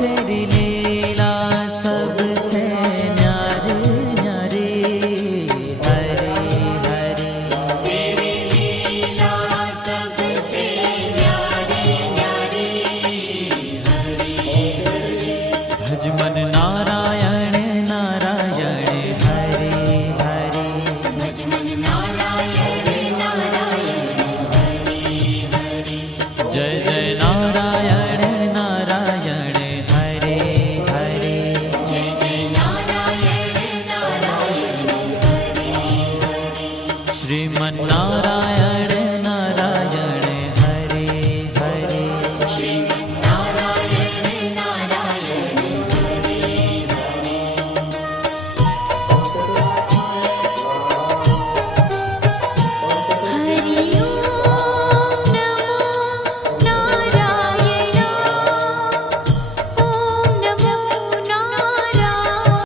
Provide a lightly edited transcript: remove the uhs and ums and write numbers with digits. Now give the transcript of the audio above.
तेरी लीला सबसे न्यारी न्यारी हरे हरे। तेरी लीला सबसे न्यारी न्यारी हरे हरे। भज मन नारायण नारायण हरे हरे। भज मन नारायण नारायण हरे हरे। जय जय नारायण नारायण हरे हरे। जय जय नारायण नारायण हरे हरे। श्रीमन नारायण